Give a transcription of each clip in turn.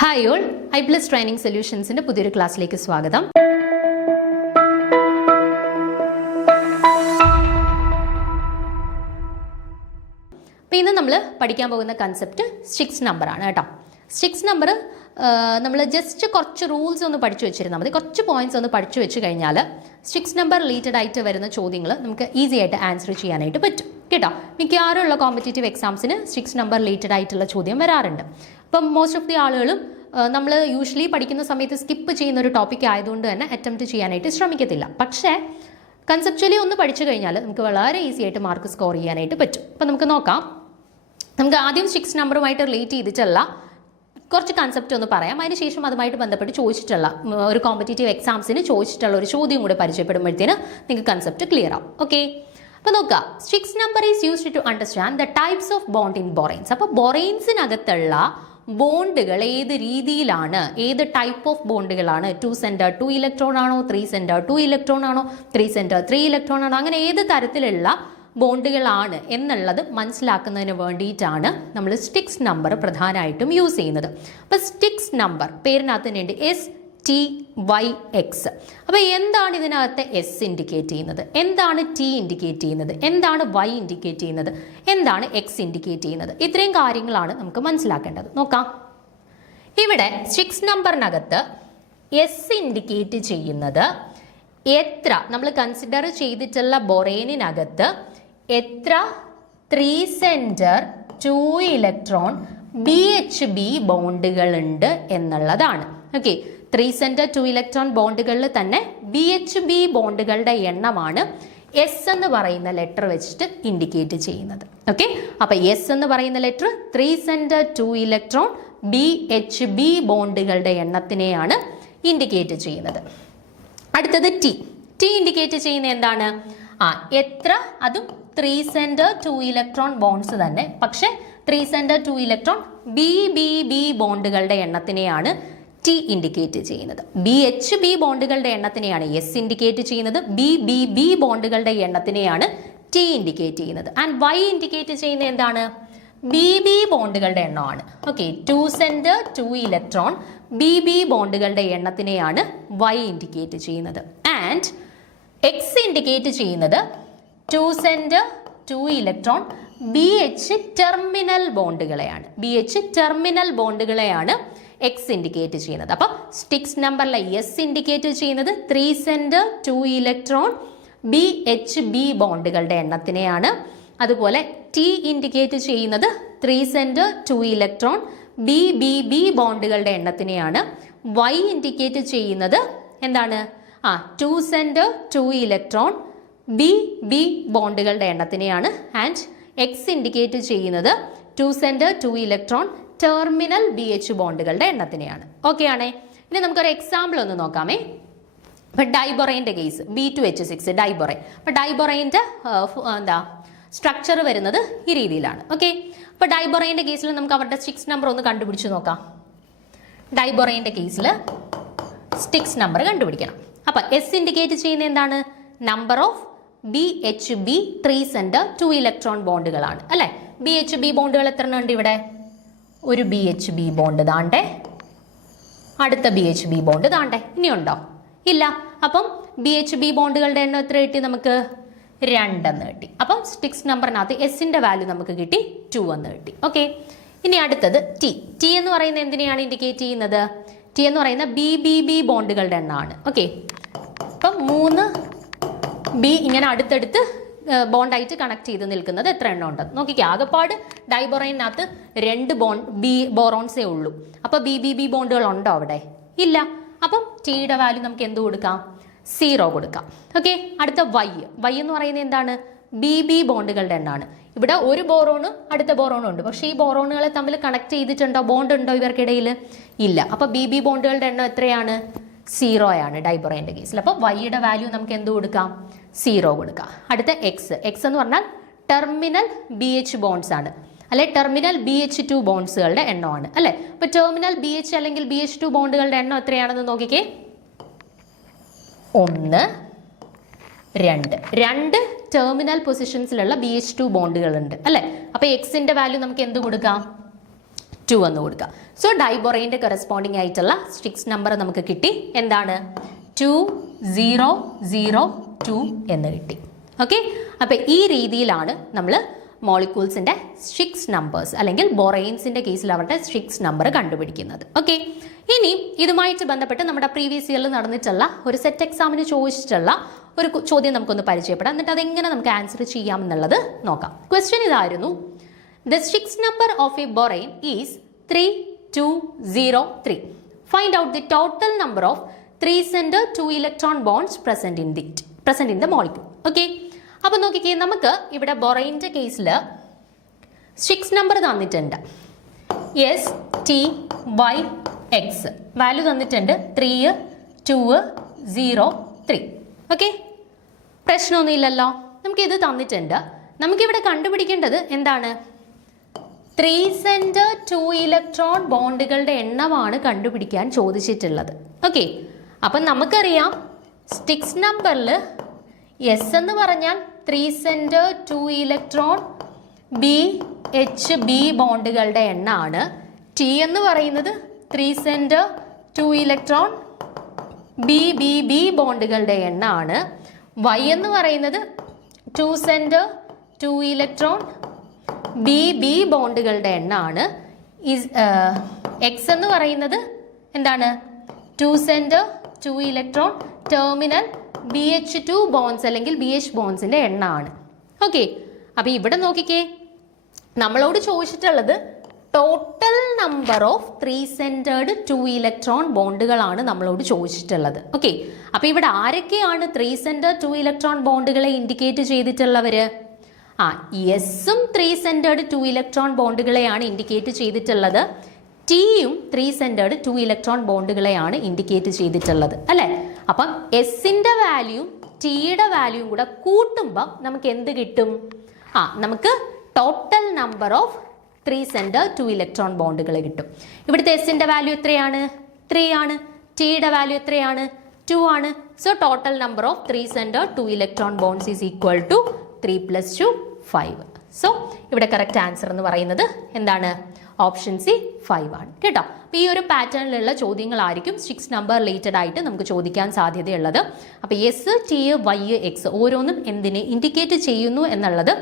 Hi all, EyePlus training സൊല്യൂഷൻസിൻ്റെ പുതിയൊരു ക്ലാസ്സിലേക്ക് സ്വാഗതം. അപ്പോൾ ഇന്ന് നമ്മൾ പഠിക്കാൻ പോകുന്ന കൺസെപ്റ്റ് സ്റ്റിക്സ് നമ്പറാണ് കേട്ടോ. സ്റ്റിക്സ് നമ്പർ നമ്മൾ ജസ്റ്റ് കുറച്ച് റൂൾസ് ഒന്ന് പഠിച്ചു വെച്ചിരുന്നാൽ മതി, കുറച്ച് പോയിന്റ്സ് ഒന്ന് പഠിച്ചു വെച്ച് കഴിഞ്ഞാൽ സ്റ്റിക്സ് നമ്പർ റിലേറ്റഡ് ആയിട്ട് വരുന്ന ചോദ്യങ്ങൾ നമുക്ക് ഈസി ആയിട്ട് ആൻസർ ചെയ്യാനായിട്ട് പറ്റും കേട്ടോ. മിക്കവാറുള്ള കോമ്പറ്റേറ്റീവ് എക്സാംസിന് സ്റ്റിക്സ് നമ്പർ റിലേറ്റഡ് ആയിട്ടുള്ള ചോദ്യം വരാറുണ്ട്. അപ്പം മോസ്റ്റ് ഓഫ് ദി ആളുകളും നമ്മൾ യൂഷ്വലി പഠിക്കുന്ന സമയത്ത് സ്കിപ്പ് ചെയ്യുന്ന ഒരു ടോപ്പിക് ആയതുകൊണ്ട് തന്നെ അറ്റംപ്റ്റ് ചെയ്യാനായിട്ട് ശ്രമിക്കത്തില്ല. പക്ഷേ കൺസെപ്ച്വലി ഒന്ന് പഠിച്ചു കഴിഞ്ഞാൽ നമുക്ക് വളരെ ഈസി ആയിട്ട് മാർക്ക് സ്കോർ ചെയ്യാനായിട്ട് പറ്റും. അപ്പം നമുക്ക് നോക്കാം. നമുക്ക് ആദ്യം സ്റ്റിക്സ് നമ്പറുമായിട്ട് റിലേറ്റ് ചെയ്തിട്ടുള്ള കുറച്ച് കൺസെപ്റ്റ് ഒന്ന് പറയാം. അതിനുശേഷം അതുമായിട്ട് ബന്ധപ്പെട്ട് ചോദിച്ചിട്ടുള്ള ഒരു കോമ്പറ്റേറ്റീവ് എക്സാംസിന് ചോദിച്ചിട്ടുള്ള ഒരു ചോദ്യം കൂടെ പരിചയപ്പെടുമ്പോഴത്തേന് നിങ്ങൾക്ക് കൺസെപ്റ്റ് ക്ലിയർ ആവും. ഓക്കെ, അപ്പോൾ നോക്കുക. Styx number is used to understand the types of bond in boranes. അപ്പോൾ ബൊറൈൻസിനകത്തുള്ള ബോണ്ടുകൾ ഏത് രീതിയിലാണ്, ഏത് ടൈപ്പ് ഓഫ് ബോണ്ടുകളാണ്, 2 സെൻറ്റർ 2 ഇലക്ട്രോൺ ആണോ, 3 സെൻറ്റർ 2 ഇലക്ട്രോൺ ആണോ, 3 സെൻറ്റർ 3 ഇലക്ട്രോൺ ആണോ, അങ്ങനെ ഏത് തരത്തിലുള്ള ബോണ്ടുകളാണ് എന്നുള്ളത് മനസ്സിലാക്കുന്നതിന് വേണ്ടിയിട്ടാണ് നമ്മൾ സ്റ്റിക്സ് നമ്പർ പ്രധാനമായിട്ടും യൂസ് ചെയ്യുന്നത്. അപ്പോൾ സ്റ്റിക്സ് നമ്പർ പേരിനകത്ത് തന്നെയുണ്ട് STYX. അപ്പോൾ എന്താണ് ഇതിനകത്ത് S ഇൻഡിക്കേറ്റ് ചെയ്യുന്നത്, എന്താണ് T ഇൻഡിക്കേറ്റ് ചെയ്യുന്നത്, എന്താണ് Y ഇൻഡിക്കേറ്റ് ചെയ്യുന്നത്, എന്താണ് X ഇൻഡിക്കേറ്റ് ചെയ്യുന്നത്, ഇത്രയും കാര്യങ്ങളാണ് നമുക്ക് മനസ്സിലാക്കേണ്ടത്. നോക്കാം. ഇവിടെ സ്റ്റിക്സ് നമ്പറിനകത്ത് S ഇൻഡിക്കേറ്റ് ചെയ്യുന്നത് എത്ര നമ്മൾ കൺസിഡർ ചെയ്തിട്ടുള്ള ബൊറേനിനകത്ത് എത്ര 3 സെൻറ്റർ 2 ഇലക്ട്രോൺ BHB ബോണ്ടുകൾ ഉണ്ട് എന്നുള്ളതാണ്. ഓക്കെ, 3 സെൻറ്റർ 2 ഇലക്ട്രോൺ ബോണ്ടുകളിൽ തന്നെ BHB ബോണ്ടുകളുടെ എണ്ണമാണ് S എന്ന് പറയുന്ന ലെറ്റർ വെച്ചിട്ട് ഇൻഡിക്കേറ്റ് ചെയ്യുന്നത്. ഓക്കെ, അപ്പോൾ S എന്ന് പറയുന്ന ലെറ്റർ 3 സെൻറ്റർ 2 ഇലക്ട്രോൺ BHB ബോണ്ടുകളുടെ എണ്ണത്തിനെയാണ് ഇൻഡിക്കേറ്റ് ചെയ്യുന്നത്. അടുത്തത് T ഇൻഡിക്കേറ്റ് ചെയ്യുന്ന എന്താണ്? എത്ര, അതും 3 സെൻറ്റർ 2 ഇലക്ട്രോൺ ബോണ്ട്സ് തന്നെ, പക്ഷെ 3 സെൻറ്റർ 2 ഇലക്ട്രോൺ BBB ബോണ്ടുകളുടെ എണ്ണത്തിനെയാണ് T ഇൻഡിക്കേറ്റ് ചെയ്യുന്നത്. BHB ബോണ്ടുകളുടെ എണ്ണത്തിനെയാണ് S ഇൻഡിക്കേറ്റ് ചെയ്യുന്നത്. BBB ബോണ്ടുകളുടെ എണ്ണത്തിനെയാണ് T ഇൻഡിക്കേറ്റ് ചെയ്യുന്നത്. ആൻഡ് Y ഇൻഡിക്കേറ്റ് ചെയ്യുന്ന എന്താണ്? BB ബോണ്ടുകളുടെ എണ്ണമാണ്. ഓക്കെ, 2 സെൻറ്റർ 2 ഇലക്ട്രോൺ BB ബോണ്ടുകളുടെ എണ്ണത്തിനെയാണ് Y ഇൻഡിക്കേറ്റ് ചെയ്യുന്നത്. ആൻഡ് X ഇൻഡിക്കേറ്റ് ചെയ്യുന്നത് 2 സെൻറ്റർ 2 ഇലക്ട്രോൺ BH ടെർമിനൽ ബോണ്ടുകളെയാണ്. BH ടെർമിനൽ ബോണ്ടുകളെയാണ് X ഇൻഡിക്കേറ്റ് ചെയ്യുന്നത്. അപ്പോൾ സ്റ്റിക്സ് നമ്പറിലെ S ഇൻഡിക്കേറ്റ് ചെയ്യുന്നത് 3 സെൻറ്റർ 2 ഇലക്ട്രോൺ BHB ബോണ്ടുകളുടെ എണ്ണത്തിനെയാണ്. അതുപോലെ T ഇൻഡിക്കേറ്റ് ചെയ്യുന്നത് 3 സെൻറ്റർ 2 ഇലക്ട്രോൺ BBB ബോണ്ടുകളുടെ എണ്ണത്തിനെയാണ്. Y ഇൻഡിക്കേറ്റ് ചെയ്യുന്നത് എന്താണ്? 2 സെൻറ്റർ 2 ഇലക്ട്രോൺ BB ബോണ്ടുകളുടെ എണ്ണത്തിനെയാണ്. ആൻഡ് X ഇൻഡിക്കേറ്റ് ചെയ്യുന്നത് 2 സെൻറ്റർ 2 ഇലക്ട്രോൺ ടെർമിനൽ BH ബോണ്ടുകളുടെ എണ്ണത്തിനെയാണ്. ഓക്കെ ആണേ. ഇനി നമുക്കൊരു എക്സാമ്പിൾ ഒന്ന് നോക്കാമേ. ഇപ്പം ഡൈബൊറൈൻ്റെ കേസ് B2H6 ഡൈബൊറൈൻ. അപ്പോൾ ഡൈബൊറൈൻ്റെ സ്ട്രക്ചർ വരുന്നത് ഈ രീതിയിലാണ്. ഓക്കെ, അപ്പോൾ ഡൈബൊറൈൻ്റെ കേസിൽ നമുക്ക് അവരുടെ സ്റ്റിക്സ് നമ്പർ ഒന്ന് കണ്ടുപിടിച്ച് നോക്കാം. ഡൈബൊറൈൻ്റെ കേസിൽ സ്റ്റിക്സ് നമ്പർ കണ്ടുപിടിക്കണം. അപ്പോൾ S ഇൻഡിക്കേറ്റ് ചെയ്യുന്ന എന്താണ്? Number of BHB 3 centre 2 electron ബോണ്ടുകളാണ് അല്ലേ. BHB ബോണ്ടുകൾ എത്ര എണ്ണം ഉണ്ട് ഇവിടെ? ഒരു BHB ബോണ്ട് താണ്ടേ, അടുത്ത BHB ബോണ്ട് താണ്ടേ. ഇനിയുണ്ടോ? ഇല്ല. അപ്പം BHB ബോണ്ടുകളുടെ എണ്ണം എത്ര കിട്ടി നമുക്ക്? 2 എന്ന് കിട്ടി. അപ്പം സ്റ്റിക്സ് നമ്പറിനകത്ത് എസിൻ്റെ വാല്യൂ നമുക്ക് കിട്ടി 2 എന്ന് കിട്ടി. ഓക്കെ, ഇനി അടുത്തത് T എന്ന് പറയുന്നത് എന്തിനെയാണ് ഇൻഡിക്കേറ്റ് ചെയ്യുന്നത്? T എന്ന് പറയുന്ന BBB ബോണ്ടുകളുടെ എണ്ണമാണ്. ഓക്കെ, അപ്പം 3 B ഇങ്ങനെ അടുത്തടുത്ത് ബോണ്ടായിട്ട് കണക്ട് ചെയ്ത് നിൽക്കുന്നത് എത്ര എണ്ണം ഉണ്ടെന്ന് നോക്കിക്കുക. ആകെപ്പാട് ഡൈബൊറൈനകത്ത് 2 ബോറോൺസേ ഉള്ളൂ. അപ്പോൾ BBB ബോണ്ടുകൾ ഉണ്ടോ അവിടെ? ഇല്ല. അപ്പം Tയുടെ വാല്യൂ നമുക്ക് എന്ത് കൊടുക്കാം? 0 കൊടുക്കാം. ഓക്കെ, അടുത്ത Y എന്ന് പറയുന്നത് എന്താണ്? BB ബോണ്ടുകളുടെ എണ്ണമാണ്. ഇവിടെ ഒരു ബോറോണും അടുത്ത ബോറോണും ഉണ്ട്, പക്ഷേ ഈ ബോറോണുകളെ തമ്മിൽ കണക്ട് ചെയ്തിട്ടുണ്ടോ? ബോണ്ട് ഉണ്ടോ ഇവർക്കിടയിൽ? ഇല്ല. അപ്പോൾ BB ബോണ്ടുകളുടെ എണ്ണം എത്രയാണ്? 0 ആണ് ഡൈബൊറൈൻ്റെ കേസിൽ. അപ്പോൾ Yയുടെ വാല്യൂ നമുക്ക് എന്ത് കൊടുക്കാം? 0 കൊടുക്കാം. അടുത്ത X എന്ന് പറഞ്ഞാൽ ടെർമിനൽ BH ബോണ്ട്സ് ആണ്, അല്ലെ ടെർമിനൽ BH2 ബോണ്ട്സുകളുടെ എണ്ണമാണ് അല്ലേ. അപ്പോൾ ടെർമിനൽ BH അല്ലെങ്കിൽ BH2 ബോണ്ടുകളുടെ എണ്ണം എത്രയാണെന്ന് നോക്കിക്കേ. 1 2 ടെർമിനൽ പൊസിഷൻസിലുള്ള BH2 ബോണ്ടുകളുണ്ട് അല്ലേ. അപ്പോൾ Xന്റെ വാല്യൂ നമുക്ക് എന്ത് കൊടുക്കാം? 2 എന്ന് കൊടുക്കുക. സോ ഡൈബൊറൈൻ്റെ കറസ്പോണ്ടിങ് ആയിട്ടുള്ള സ്ട്രിക്സ് നമ്പർ നമുക്ക് കിട്ടി. എന്താണ്? 2002 എന്ന് കിട്ടി. ഓക്കെ, അപ്പോൾ ഈ രീതിയിലാണ് നമ്മൾ മോളിക്യൂൾസിൻ്റെ സ്ട്രിക്സ് നമ്പേഴ്സ് അല്ലെങ്കിൽ ബൊറൈൻസിൻ്റെ കേസിൽ അവരുടെ സ്ട്രിക്സ് നമ്പർ കണ്ടുപിടിക്കുന്നത്. ഓക്കെ, ഇനി ഇതുമായിട്ട് ബന്ധപ്പെട്ട് നമ്മുടെ പ്രീവിയസ് ഇയറിൽ നടന്നിട്ടുള്ള ഒരു സെറ്റ് എക്സാമിന് ചോദിച്ചിട്ടുള്ള ഒരു ചോദ്യം നമുക്കൊന്ന് പരിചയപ്പെടാം. എന്നിട്ട് അതെങ്ങനെ നമുക്ക് ആൻസർ ചെയ്യാം എന്നുള്ളത് നോക്കാം. ക്വസ്റ്റ്യൻ ഇതായിരുന്നു: the STYX number of a borane is 3203. Find out the total number of 3 center 2 electron bonds present in the molecule. Okay, അപ്പോൾ നോക്കിക്കേ, നമുക്ക് ഇവിടെ ബൊറൈൻ്റെ കേസിൽ സ്ട്രിക്സ് നമ്പർ തന്നിട്ടുണ്ട്. STYX വാല്യൂ തന്നിട്ടുണ്ട് 3203. ഓക്കെ, പ്രശ്നമൊന്നുമില്ലല്ലോ. നമുക്കിത് തന്നിട്ടുണ്ട്. നമുക്കിവിടെ കണ്ടുപിടിക്കേണ്ടത് എന്താണ്? 3 center 2 electron ബോണ്ടുകളുടെ എണ്ണമാണ് കണ്ടുപിടിക്കാൻ ചോദിച്ചിട്ടുള്ളത്. ഓക്കെ, അപ്പം നമുക്കറിയാം സ്ട്രിക്സ് നമ്പറിൽ എസ് എന്ന് പറഞ്ഞാൽ 3 center 2 electron BHB ബോണ്ടുകളുടെ എണ്ണമാണ്. ടി എന്ന് പറയുന്നത് 3 center 2 electron BBB ബോണ്ടുകളുടെ എണ്ണമാണ്. Y എന്ന് പറയുന്നത് 2 center 2 electron BB ബോണ്ടുകളുടെ എണ്ണമാണ്. എക്സ് എന്ന് പറയുന്നത് എന്താണ്? 2 center 2 electron terminal BH2 bonds അല്ലെങ്കിൽ BH ബോൺസിൻ്റെ എണ്ണമാണ്. ഓക്കെ, അപ്പോൾ ഇവിടെ നോക്കിക്കേ, നമ്മളോട് ചോദിച്ചിട്ടുള്ളത് total number of 3 centered 2 electron ബോണ്ടുകളാണ് നമ്മളോട് ചോദിച്ചിട്ടുള്ളത്. ഓക്കെ, അപ്പോൾ ഇവിടെ ആരൊക്കെയാണ് 3 centered 2 electron ബോണ്ടുകളെ ഇൻഡിക്കേറ്റ് ചെയ്തിട്ടുള്ളവർ? എസും 3 centered 2 electron ബോണ്ടുകളെയാണ് ഇൻഡിക്കേറ്റ് ചെയ്തിട്ടുള്ളത്. ടിയും 3 centered 2 electron ബോണ്ടുകളെയാണ് ഇൻഡിക്കേറ്റ് ചെയ്തിട്ടുള്ളത്, അല്ലേ? അപ്പം എസിൻ്റെ വാല്യൂയും ടിയുടെ വാല്യൂയും കൂടെ കൂട്ടുമ്പോൾ നമുക്ക് എന്ത് കിട്ടും? നമുക്ക് total number of 3 centered 2 electron ബോണ്ടുകൾ കിട്ടും. ഇവിടുത്തെ എസിൻ്റെ വാല്യൂ എത്രയാണ്? 3 ആണ്. ടിയുടെ വാല്യൂ എത്രയാണ്? 2 ആണ്. So total number of 3 centered 2 electron bonds is equal to 3 + 2 5. So ഇവിടെ കറക്റ്റ് ആൻസർ എന്ന് പറയുന്നത് എന്താണ്? ഓപ്ഷൻ സി 5 ആണ് കേട്ടോ. അപ്പോൾ ഈ ഒരു പാറ്റേണിലുള്ള ചോദ്യങ്ങളായിരിക്കും സ്ട്രിക്സ് നമ്പർ റിലേറ്റഡ് ആയിട്ട് നമുക്ക് ചോദിക്കാൻ സാധ്യതയുള്ളത്. അപ്പോൾ എസ്, ടി, വൈ, എക്സ് ഓരോന്നും എന്തിനെ ഇൻഡിക്കേറ്റ് ചെയ്യുന്നു എന്നുള്ളത്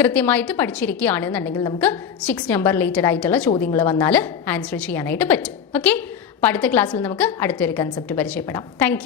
കൃത്യമായിട്ട് പഠിച്ചിരിക്കുകയാണെന്നുണ്ടെങ്കിൽ നമുക്ക് സ്ട്രിക്സ് നമ്പർ റിലേറ്റഡ് ആയിട്ടുള്ള ചോദ്യങ്ങൾ വന്നാൽ ആൻസർ ചെയ്യാനായിട്ട് പറ്റും. ഓക്കെ, അപ്പോൾ അടുത്ത ക്ലാസ്സിൽ നമുക്ക് അടുത്തൊരു കൺസെപ്റ്റ് പരിചയപ്പെടാം. താങ്ക്